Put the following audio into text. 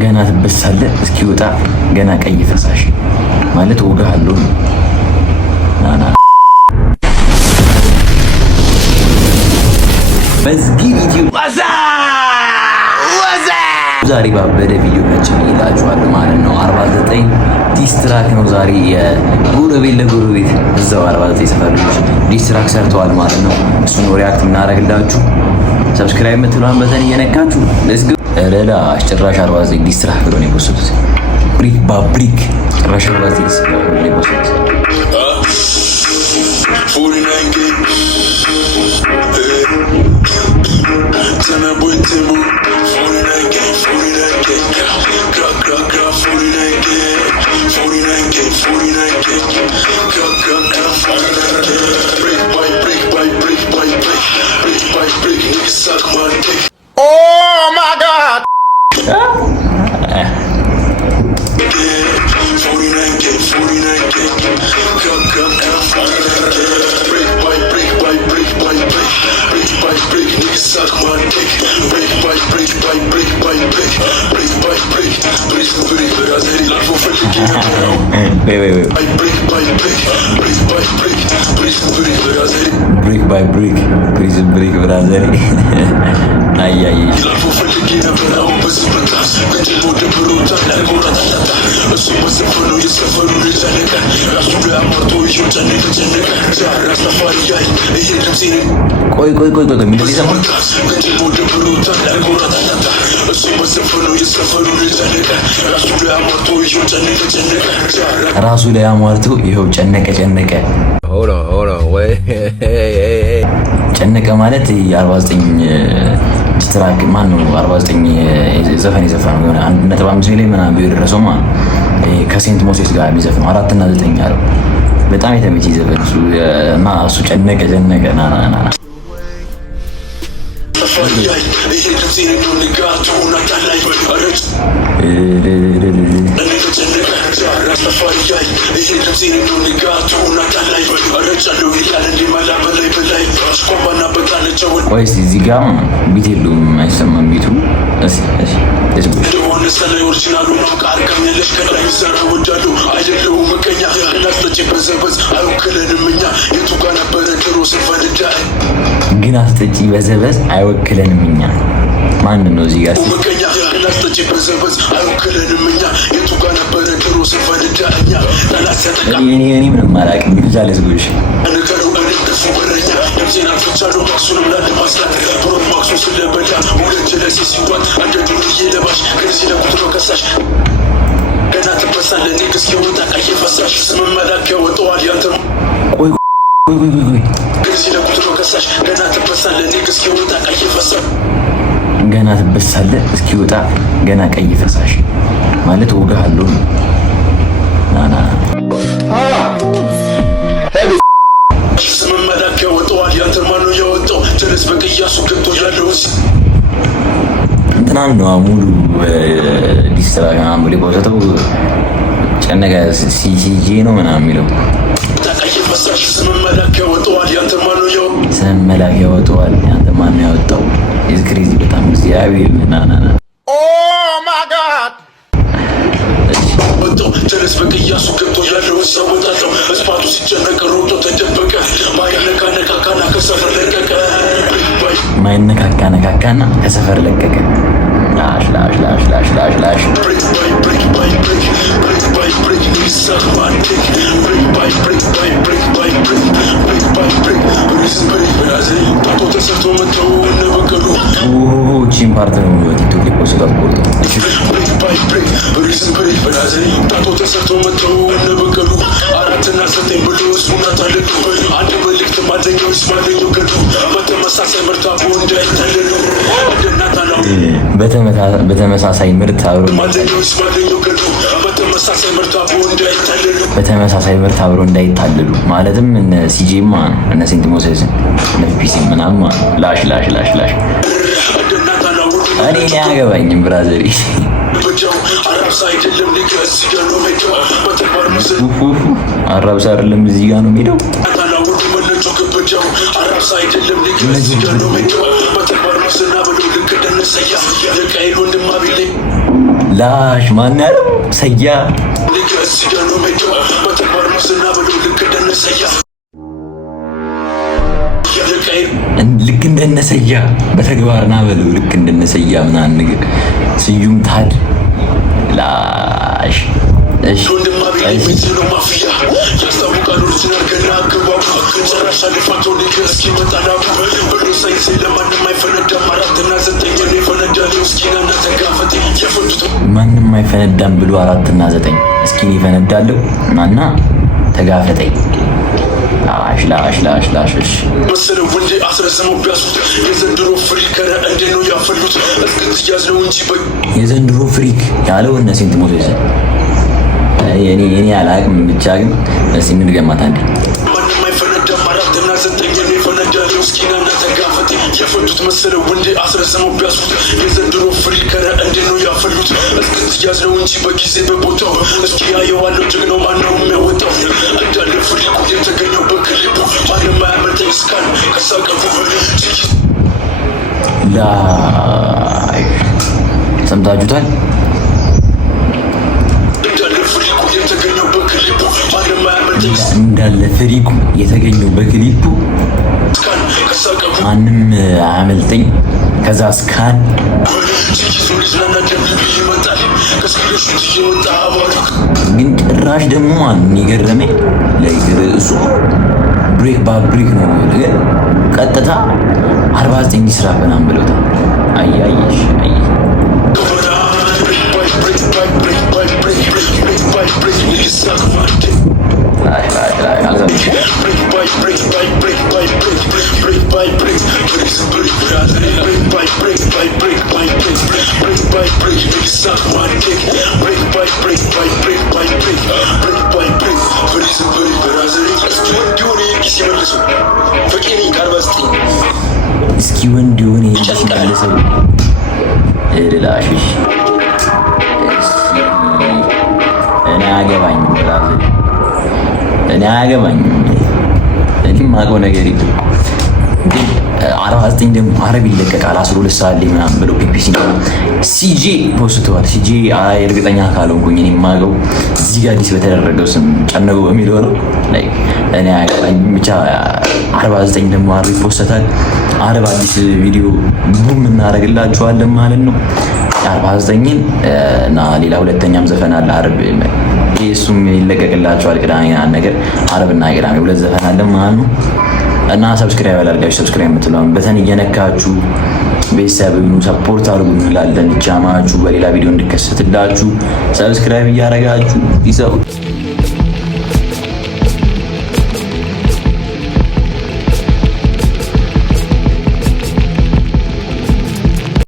ገና ትበሳለህ እስኪወጣ ገና ቀይ ፈሳሽ ማለት ወጋሃለሁ። ናና በዝጊ ቪዲዮ ዛሬ ባበደ ቪዲዮችን ይላችኋል ማለት ነው። 49 ዲስትራክ ነው ዛሬ የጎረቤት ለጎረቤት እዛው 49 ሰፈሮች ዲስትራክ ሰርተዋል ማለት ነው። እሱን ሪአክት እናደርግላችሁ። ሰብስክራይብ የምትሏን በተን እየነካችሁ ሌትስ ጎ። ረዳ ጭራሽ 49 ዲስትራክ ብሎ ነው የፖስቱት። ብሪክ ባብሪክ ጭራሽ 49 ዲስትራክ ብሎ ነው የፖስቱት። Brick by brick, prison break brother. Ay ay. ቆይ ምን ይሰማል? ራሱ ላይ አሟርቶ ይኸው ጨነቀ። ሆሎ ወይ ጨነቀ ማለት 49 ዲስትራክ ማን ነው? 49 ዘፈን የዘፈነው የሆነ 1.5 ሚሊዮን ምናምን ቢደረሰው ማለት ከሴንት ሞሴስ ጋር የሚዘፍነው 4 እና 9 አለው። በጣም የተመቸ ዘፈን እሱ እና እሱ ጨነቀ ና ቆይ እስኪ እዚህ ጋር ቢት የለውም አይሰማም ቢቱ። ግን አስጠጪ በዘበዝ አይወክለንም እኛ። ማንን ነው እዚህ ጋር እኔ ምንም አላውቅም። ብቻ ለዝጎሽ ገና ትበሳለህ እስኪወጣ ገና ቀይ ፈሳሽ ማለት ወጋሃለሁ። ናና እንትናን ነው ሙሉ ዲስትራክ አምሪ ቦታው ጨነቀ ሲጂ ነው ምናምን የሚለው ስመላክ ያወጣዋል። ያንተ ማን ነው ያወጣው? ኢዝ ክሬዚ በጣም እግዚአብሔር ናና ኦ ማይ ጋድ ጀለስ በቅያሱ ገብቶ ያለው ሰው ወጣው እስፓቱ ሲጨነቅ ሮጦ ተደበቀ። ማይነካካና ከሰፈር ለቀቀ። ማይነካካና ከሰፈር ለቀቀ። ላሽ ቺን ፓርት ነው ቲክቶክ ላይ ፖስት በተመሳሳይ ምርት አብሮ እንዳይታለሉ ማለትም እነ ሲጂማ እነ ሴንት ሞሴስ እነ ፒሲ ምናምን ላሽ እኔ አያገባኝም ብራዘር። አራብሳ አይደለም እዚህ ጋር ነው የሚሄደው። በጃው አራስ አይደለም ልጅ ነው መጣው በተባር መስና ብሎ ልክ እንደነሰያ የቃይል ወንድም አቢልኝ ላሽ ማን ያለው ሰያ ልጅ ነው መጣው በተባር መስና ብሎ ልክ እንደነሰያ ልክ እንደነሰያ በተግባርና በለው ልክ እንደነሰያ ምናምን ነገር ስዩም ታድ ላሽ እሺ ወንድም አቢልኝ ነው ማፊያ ያስታውቃል ኦሪጂናል ገና አገባው ጨራሽ አልፋቶ ንገስ ይመጣል ብሎ ሳይንስ ለማንም አይፈነዳም 4 እና 9 ነው ይፈነዳል እስኪና ተጋፈጥ የፈንዱት ማንም አይፈነዳም ብሎ 4 እና 9 እስኪን ይፈነዳለው እና ተጋፈጠኝ ላሽ መሰለ ወንዴ አስረሰመው ቢያሱት የዘንድሮ ፍሪክ ከረ እንዴ ነው ያፈሉት እስክትያዝ ነው እንጂ የዘንድሮ ፍሪክ ያለው እነ ሴንት ሞሴስ የኔ አላቅም ብቻ ግን እስኪ እንድገማት አንዴ ማንም አይፈነዳም 4 እና 9 ነው ይፈነዳል እስኪና ተጋፈጥ የፈንዱት መሰለ ወንዴ አስረሰመው ቢያሱት የዘንድሮ ፍሪክ ከረ እንዴ ነው ያፈሉት እስክትያዝ ነው እንጂ በጊዜ በቦታው እስኪ ያየዋለው ጀግናው ማነው የሚያወጣው እንዳለ ፍሪኩ የተገኘው በክሊፑ ማንም አያመልጠኝ እስካን ከሳቀፉ ላይ ሰምታችሁታል እንዳለ ፍሪኩ የተገኘው በክሊፑ ማንም አያመልጠኝ ከዛ እስካን ግን ጭራሽ ደግሞ የገረመኝ ርዕሱ ብሬክ ባብሪክ ነው ግን ቀጥታ 49 ስራ ምናምን ብለውታል። አያየሽ እስኪ ወንድ የሆነ የሚመለሰው እድላሽሽ እኔ አያገባኝም እኔም አውቀው ነገር የለም። ግን 49 ደግሞ አረብ ይለቀቃል 12 ሰዓት ላይ ምናምን ብለው ፒፒሲ ሲጄ ፖስተዋል። ሲጄ እርግጠኛ ካልሆንኩኝ እኔ የማውቀው እዚህ ጋር አዲስ በተደረገው ስም ጨነገው በሚለው ነው። እኔ አያገባኝም ብቻ 49 ደግሞ አረብ ይፖስተታል። አረብ አዲስ ቪዲዮ ቡም እናደርግላችኋለን ማለት ነው 49ን እና ሌላ ሁለተኛም ዘፈን አለ አረብ እሱም ይለቀቅላችኋል ቅዳሜ ነገር አረብና ቅዳሜ ሁለት ዘፈን አለ ማለት ነው። እና ሰብስክራይብ አላርጋችሁ ሰብስክራይብ የምትለውን በተን እየነካችሁ ቤተሰብ ሁኑ ሰፖርት አድርጉ እንላለን። ጃማችሁ በሌላ ቪዲዮ እንድከሰትላችሁ ሰብስክራይብ እያደረጋችሁ ይሰው